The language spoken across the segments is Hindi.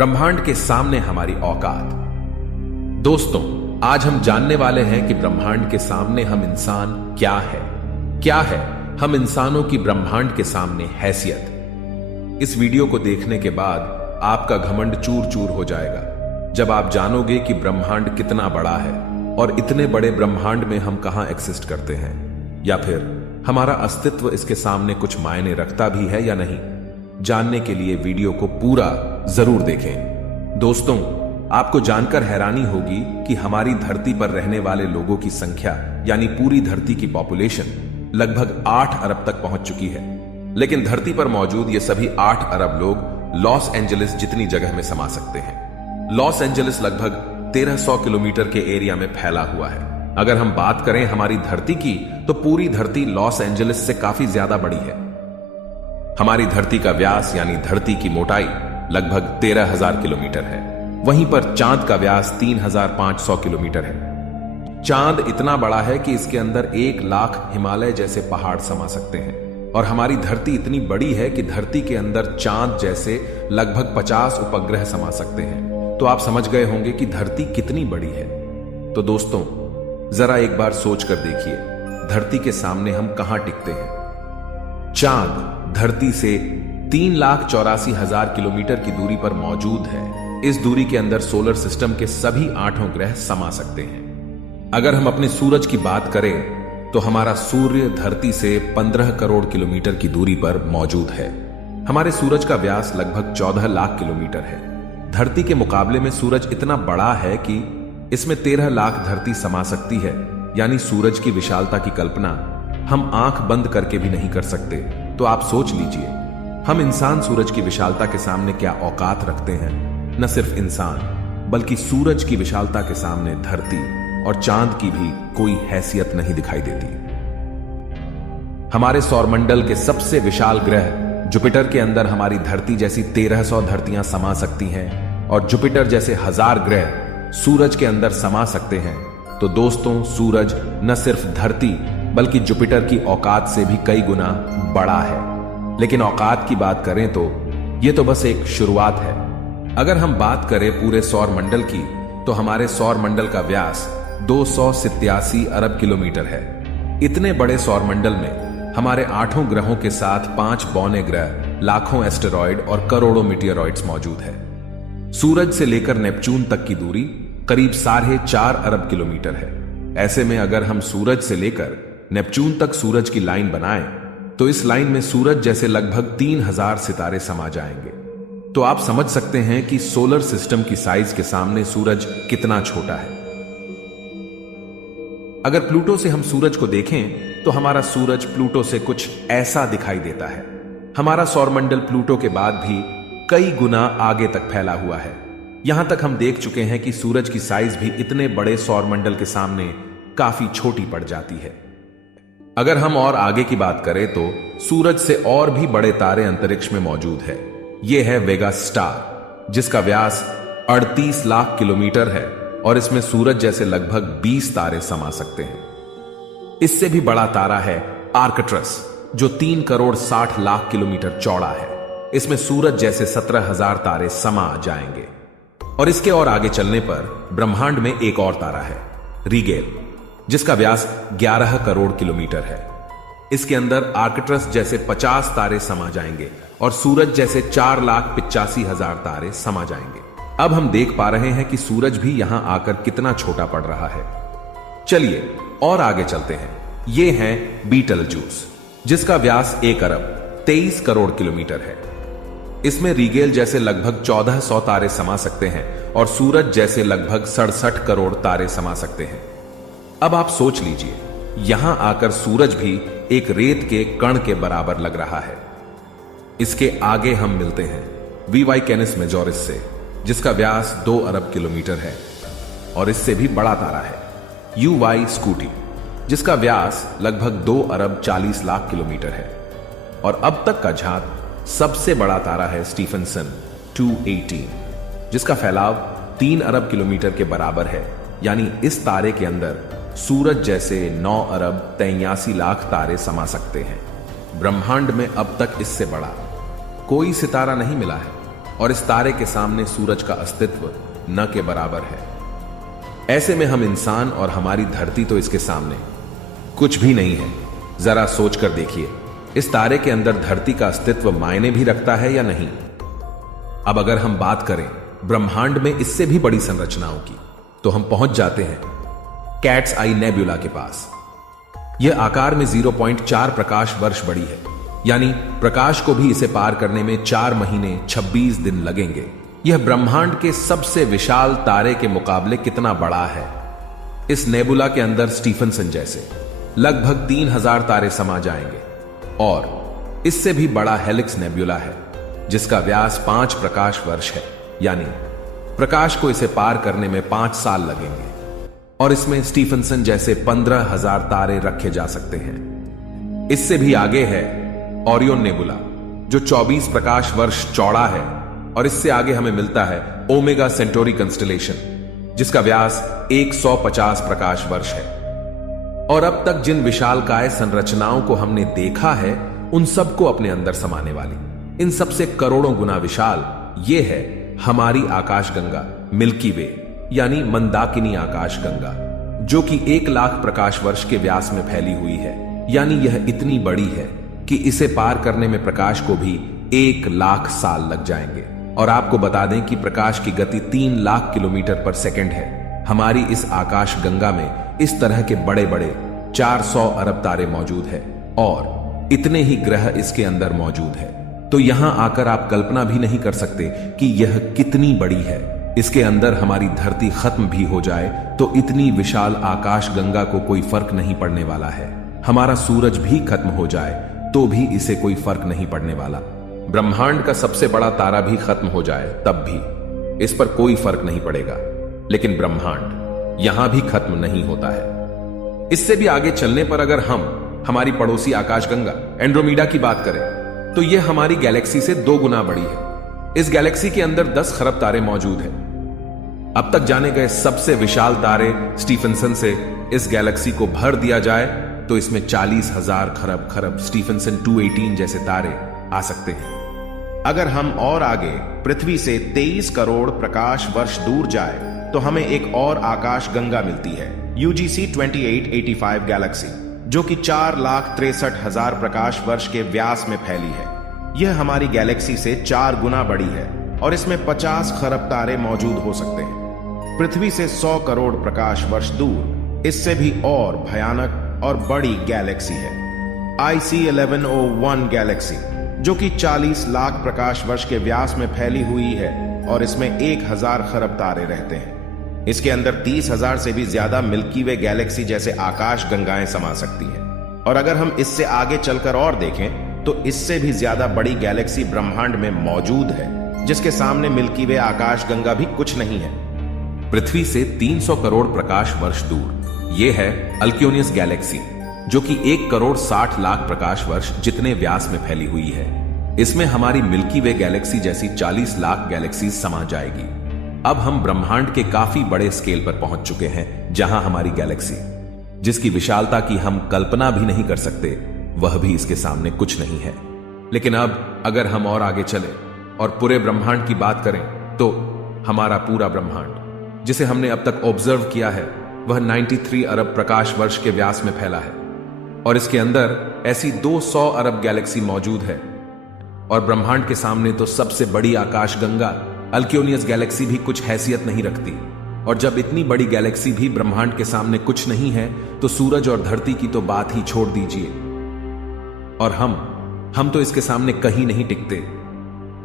ब्रह्मांड के सामने हमारी औकात। दोस्तों, आज हम जानने वाले हैं कि ब्रह्मांड के सामने हम इंसान क्या है हम इंसानों की ब्रह्मांड के सामने हैसियत। इस वीडियो को देखने के बाद आपका घमंड चूर चूर हो जाएगा जब आप जानोगे कि ब्रह्मांड कितना बड़ा है और इतने बड़े ब्रह्मांड में हम कहां एक्सिस्ट करते हैं, या फिर हमारा अस्तित्व इसके सामने कुछ मायने रखता भी है या नहीं। जानने के लिए वीडियो को पूरा जरूर देखें। दोस्तों, आपको जानकर हैरानी होगी कि हमारी धरती पर रहने वाले लोगों की संख्या यानी पूरी धरती की पॉपुलेशन लगभग 8 अरब तक पहुंच चुकी है। लेकिन धरती पर मौजूद ये सभी 8 अरब लोग लॉस एंजलिस जितनी जगह में समा सकते हैं। लॉस एंजलिस लगभग 1300 किलोमीटर के एरिया में फैला हुआ है। अगर हम बात करें हमारी धरती की, तो पूरी धरती लॉस एंजलिस से काफी ज्यादा बड़ी है। हमारी धरती का व्यास यानी धरती की मोटाई लगभग 13,000 किलोमीटर है। वहीं पर चांद का व्यास 3,500 किलोमीटर है। चांद इतना बड़ा है कि इसके अंदर 1 लाख हिमालय जैसे पहाड़ समा सकते हैं। और हमारी धरती इतनी बड़ी है कि धरती के अंदर चांद जैसे लगभग 50 उपग्रह समा सकते हैं। तो आप समझ गए होंगे कि धरती कितनी बड़ी है। तो दोस्तों, जरा एक बार सोच कर देखिए, धरती के सामने हम कहां टिकते हैं। चांद धरती से 3,84,000 किलोमीटर की दूरी पर मौजूद है। इस दूरी के अंदर सोलर सिस्टम के सभी 8 ग्रह समा सकते हैं। अगर हम अपने सूरज की बात करें तो हमारा सूर्य धरती से 15 करोड़ किलोमीटर की दूरी पर मौजूद है। हमारे सूरज का व्यास लगभग 14 लाख किलोमीटर है। धरती के मुकाबले में सूरज इतना बड़ा है कि इसमें 13 लाख धरती समा सकती है। यानी सूरज की विशालता की कल्पना हम आंख बंद करके भी नहीं कर सकते। तो आप सोच लीजिए, हम इंसान सूरज की विशालता के सामने क्या औकात रखते हैं। न सिर्फ इंसान, बल्कि सूरज की विशालता के सामने धरती और चांद की भी कोई हैसियत नहीं दिखाई देती। हमारे सौरमंडल के सबसे विशाल ग्रह जुपिटर के अंदर हमारी धरती जैसी 1300 धरतियां समा सकती हैं और जुपिटर जैसे 1000 ग्रह सूरज के अंदर समा सकते हैं। तो दोस्तों, सूरज न सिर्फ धरती बल्कि जुपिटर की औकात से भी कई गुना बड़ा है। लेकिन औकात की बात करें तो यह तो बस एक शुरुआत है। अगर हम बात करें पूरे सौर मंडल की, तो हमारे सौर मंडल का व्यास 287 अरब किलोमीटर है। इतने बड़े सौर मंडल में हमारे 8 ग्रहों के साथ 5 बौने ग्रह, लाखों एस्टेरॉयड और करोड़ों मीटियोरॉइड्स मौजूद है। सूरज से लेकर नेपच्यून तक की दूरी करीब 4.5 अरब किलोमीटर है। ऐसे में अगर हम सूरज से लेकर नेपच्यून तक सूरज की लाइन बनाएं, तो इस लाइन में सूरज जैसे लगभग 3000 सितारे समा जाएंगे। तो आप समझ सकते हैं कि सोलर सिस्टम की साइज के सामने सूरज कितना छोटा है। अगर प्लूटो से हम सूरज को देखें तो हमारा सूरज प्लूटो से कुछ ऐसा दिखाई देता है। हमारा सौरमंडल प्लूटो के बाद भी कई गुना आगे तक फैला हुआ है। यहां तक हम देख चुके हैं कि सूरज की साइज भी इतने बड़े सौरमंडल के सामने काफी छोटी पड़ जाती है। अगर हम और आगे की बात करें तो सूरज से और भी बड़े तारे अंतरिक्ष में मौजूद है। यह है वेगा स्टार, जिसका व्यास 38 लाख किलोमीटर है और इसमें सूरज जैसे लगभग 20 तारे समा सकते हैं। इससे भी बड़ा तारा है आर्कट्रस, जो 3 करोड़ 60 लाख किलोमीटर चौड़ा है। इसमें सूरज जैसे 17,000 तारे समा जाएंगे। और इसके और आगे चलने पर ब्रह्मांड में एक और तारा है, रीगेल, जिसका व्यास 11 करोड़ किलोमीटर है। इसके अंदर आर्कट्रस जैसे 50 तारे समा जाएंगे और सूरज जैसे 4,85,000 तारे समा जाएंगे। अब हम देख पा रहे हैं कि सूरज भी यहां आकर कितना छोटा पड़ रहा है। चलिए और आगे चलते हैं। यह है बीटलजूस, जिसका व्यास 1 अरब 23 करोड़ किलोमीटर है। इसमें रीगेल जैसे लगभग 1400 तारे समा सकते हैं और सूरज जैसे लगभग 67 करोड़ तारे समा सकते हैं। अब आप सोच लीजिए, यहां आकर सूरज भी एक रेत के कण के बराबर लग रहा है। इसके आगे हम मिलते हैं वीवाई कैनिस मेजोरिस से, जिसका व्यास 2 अरब किलोमीटर है और इससे भी बड़ा तारा है यूवाई स्कूटी, जिसका व्यास लगभग 2 अरब 40 लाख किलोमीटर है। और अब तक का झांक सबसे बड़ा तारा है स्टीफनसन 218, जिसका फैलाव 3 अरब किलोमीटर के बराबर है। यानी इस तारे के अंदर सूरज जैसे 9 अरब 83 लाख तारे समा सकते हैं। ब्रह्मांड में अब तक इससे बड़ा कोई सितारा नहीं मिला है। और इस तारे के सामने सूरज का अस्तित्व न के बराबर है। ऐसे में हम इंसान और हमारी धरती तो इसके सामने कुछ भी नहीं है। जरा सोचकर देखिए, इस तारे के अंदर धरती का अस्तित्व मायने भी रखता है या नहीं। अब अगर हम बात करें ब्रह्मांड में इससे भी बड़ी संरचनाओं की, तो हम पहुंच जाते हैं कैट्स आई नेबुला के पास। यह आकार में 0.4 प्रकाश वर्ष बड़ी है, यानी प्रकाश को भी इसे पार करने में 4 महीने 26 दिन लगेंगे। यह ब्रह्मांड के सबसे विशाल तारे के मुकाबले कितना बड़ा है। इस नेबुला के अंदर स्टीफनसन जैसे लगभग 3000 तारे समा जाएंगे, और इससे भी बड़ा हेलिक्स नेबुला है जिसका व्यास 5 प्रकाश वर्ष है, यानी प्रकाश को इसे पार करने में 5 साल लगेंगे। और इसमें स्टीफनसन जैसे 15,000 तारे रखे जा सकते हैं। इससे भी आगे है ओरियन नेबुला, जो 24 प्रकाश वर्ष चौड़ा है, और इससे आगे हमें मिलता है ओमेगा सेंटोरी कंस्टलेशन, जिसका व्यास 150 प्रकाश वर्ष है। और अब तक जिन विशालकाय संरचनाओं को हमने देखा है, उन सबको अपने अंदर समाने वाली, इन सबसे करोड़ों गुना विशाल ये है हमारी आकाशगंगा मिल्की वे, यानी मंदाकिनी आकाशगंगा, जो कि 1 लाख प्रकाश वर्ष के व्यास में फैली हुई है। यानी यह इतनी बड़ी है कि इसे पार करने में प्रकाश को भी 1 लाख साल लग जाएंगे। और आपको बता दें कि प्रकाश की गति 3 लाख किलोमीटर पर सेकंड है। हमारी इस आकाश गंगा में इस तरह के बड़े बड़े 400 अरब तारे मौजूद है, और इतने ही ग्रह इसके अंदर मौजूद है। तो यहां आकर आप कल्पना भी नहीं कर सकते कि यह कितनी बड़ी है। इसके अंदर हमारी धरती खत्म भी हो जाए तो इतनी विशाल आकाश गंगा को कोई फर्क नहीं पड़ने वाला है। हमारा सूरज भी खत्म हो जाए तो भी इसे कोई फर्क नहीं पड़ने वाला। ब्रह्मांड का सबसे बड़ा तारा भी खत्म हो जाए तब भी इस पर कोई फर्क नहीं पड़ेगा। लेकिन ब्रह्मांड यहां भी खत्म नहीं होता है। इससे भी आगे चलने पर अगर हम हमारी पड़ोसी आकाशगंगा एंड्रोमेडा की बात करें, तो यह हमारी गैलेक्सी से 2 गुना बड़ी है। इस गैलेक्सी के अंदर 10 खरब तारे मौजूद हैं। अब तक जाने गए सबसे विशाल तारे स्टीफनसन से इस गैलेक्सी को भर दिया जाए तो इसमें 40,000 खरब स्टीफनसन 218 जैसे तारे आ सकते हैं। अगर हम और आगे पृथ्वी से 23 करोड़ प्रकाश वर्ष दूर जाए तो हमें एक और आकाश गंगा मिलती है, UGC 2885 गैलेक्सी, जो कि 4,63,000 प्रकाश वर्ष के व्यास में फैली है। यह हमारी गैलेक्सी से 4 गुना बड़ी है और इसमें 50 खरब तारे मौजूद हो सकते हैं। पृथ्वी से 100 करोड़ प्रकाश वर्ष दूर इससे भी और भयानक और बड़ी गैलेक्सी है, IC 1101 गैलेक्सी, जो कि 40 लाख प्रकाश वर्ष के व्यास में फैली हुई है और इसमें 1000 खरब तारे रहते हैं। इसके अंदर 30,000 से भी ज्यादा मिल्की वे गैलेक्सी जैसे आकाश गंगाएं समा सकती हैं। और अगर हम इससे आगे चलकर और देखें तो इससे भी ज्यादा बड़ी गैलेक्सी ब्रह्मांड में मौजूद है, जिसके सामने मिल्की वे आकाश गंगा भी कुछ नहीं है। पृथ्वी से 300 करोड़ प्रकाश वर्ष दूर यह है अल्क्योनियस गैलेक्सी, जो कि 1 करोड़ 60 लाख प्रकाश वर्ष जितने व्यास में फैली हुई है। इसमें हमारी मिल्की वे गैलेक्सी जैसी 40 लाख गैलेक्सी समा जाएगी। अब हम ब्रह्मांड के काफी बड़े स्केल पर पहुंच चुके हैं, जहां हमारी गैलेक्सी, जिसकी विशालता की हम कल्पना भी नहीं कर सकते, वह भी इसके सामने कुछ नहीं है। लेकिन अब अगर हम और आगे चले और पूरे ब्रह्मांड की बात करें तो हमारा पूरा ब्रह्मांड, जिसे हमने अब तक ऑब्जर्व किया है, वह 93 अरब प्रकाश वर्ष के व्यास में फैला है। और इसके अंदर ऐसी 200 अरब गैलेक्सी मौजूद है। और ब्रह्मांड के सामने तो सबसे बड़ी आकाश गंगा अल्क्योनियस गैलेक्सी भी कुछ हैसियत नहीं रखती। और जब इतनी बड़ी गैलेक्सी भी ब्रह्मांड के सामने कुछ नहीं है, तो सूरज और धरती की तो बात ही छोड़ दीजिए। और हम तो इसके सामने कहीं नहीं टिकते।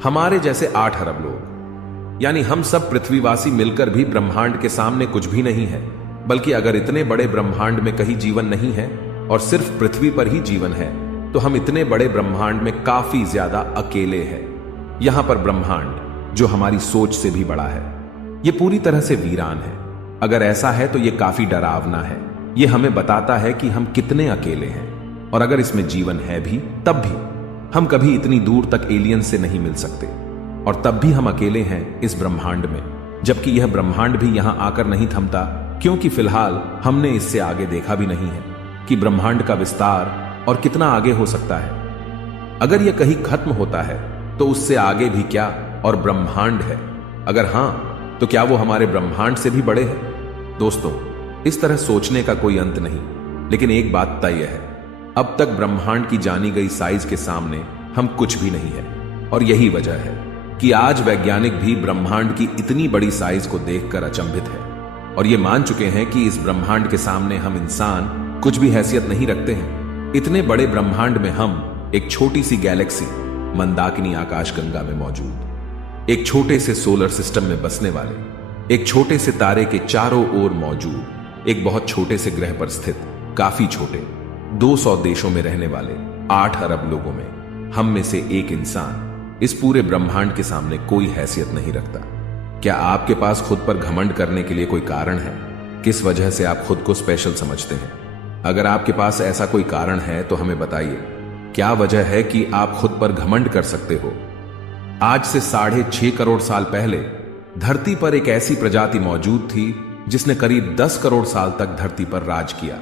हमारे जैसे 8 अरब लोग, यानी हम सब पृथ्वीवासी मिलकर भी ब्रह्मांड के सामने कुछ भी नहीं है। बल्कि अगर इतने बड़े ब्रह्मांड में कहीं जीवन नहीं है और सिर्फ पृथ्वी पर ही जीवन है, तो हम इतने बड़े ब्रह्मांड में काफी ज्यादा अकेले हैं। यहां पर ब्रह्मांड, जो हमारी सोच से भी बड़ा है, यह पूरी तरह से वीरान है। अगर ऐसा है तो यह काफी डरावना है। यह हमें बताता है कि हम कितने अकेले हैं। और अगर इसमें जीवन है भी, तब भी हम कभी इतनी दूर तक एलियन से नहीं मिल सकते। और तब भी हम अकेले हैं इस ब्रह्मांड में, जबकि यह ब्रह्मांड भी यहां आकर नहीं थमता, क्योंकि फिलहाल हमने इससे आगे देखा भी नहीं है कि ब्रह्मांड का विस्तार और कितना आगे हो सकता है। अगर यह कहीं खत्म होता है तो उससे आगे भी क्या और ब्रह्मांड है? अगर हां, तो क्या वो हमारे ब्रह्मांड से भी बड़े हैं? दोस्तों, इस तरह सोचने का कोई अंत नहीं, लेकिन एक बात तय है, अब तक ब्रह्मांड की जानी गई साइज के सामने हम कुछ भी नहीं है। और यही वजह है कि आज वैज्ञानिक भी ब्रह्मांड की इतनी बड़ी साइज को देखकर अचंभित है और ये मान चुके हैं कि इस ब्रह्मांड के सामने हम इंसान कुछ भी हैसियत नहीं रखते हैं। इतने बड़े ब्रह्मांड में हम एक छोटी सी गैलेक्सी मंदाकिनी आकाशगंगा में मौजूद, एक छोटे से सोलर सिस्टम में बसने वाले, एक छोटे से तारे के चारों ओर मौजूद, एक बहुत छोटे से ग्रह पर स्थित, काफी छोटे 200 देशों में रहने वाले 8 अरब लोगों में हम में से एक इंसान इस पूरे ब्रह्मांड के सामने कोई हैसियत नहीं रखता। क्या आपके पास खुद पर घमंड करने के लिए कोई कारण है? किस वजह से आप खुद को स्पेशल समझते हैं? अगर आपके पास ऐसा कोई कारण है तो हमें बताइए, क्या वजह है कि आप खुद पर घमंड कर सकते हो? आज से 6.5 करोड़ साल पहले धरती पर एक ऐसी प्रजाति मौजूद थी जिसने करीब 10 करोड़ साल तक धरती पर राज किया,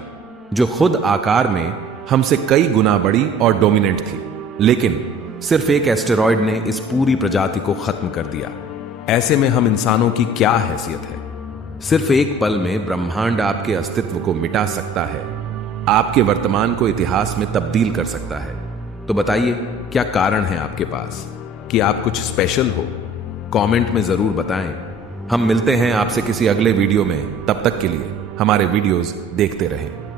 जो खुद आकार में हमसे कई गुना बड़ी और डोमिनेंट थी। लेकिन सिर्फ एक एस्टेरॉयड ने इस पूरी प्रजाति को खत्म कर दिया। ऐसे में हम इंसानों की क्या हैसियत है? सिर्फ एक पल में ब्रह्मांड आपके अस्तित्व को मिटा सकता है, आपके वर्तमान को इतिहास में तब्दील कर सकता है। तो बताइए, क्या कारण है आपके पास कि आप कुछ स्पेशल हो? कमेंट में जरूर बताएं। हम मिलते हैं आपसे किसी अगले वीडियो में। तब तक के लिए हमारे वीडियोस देखते रहें।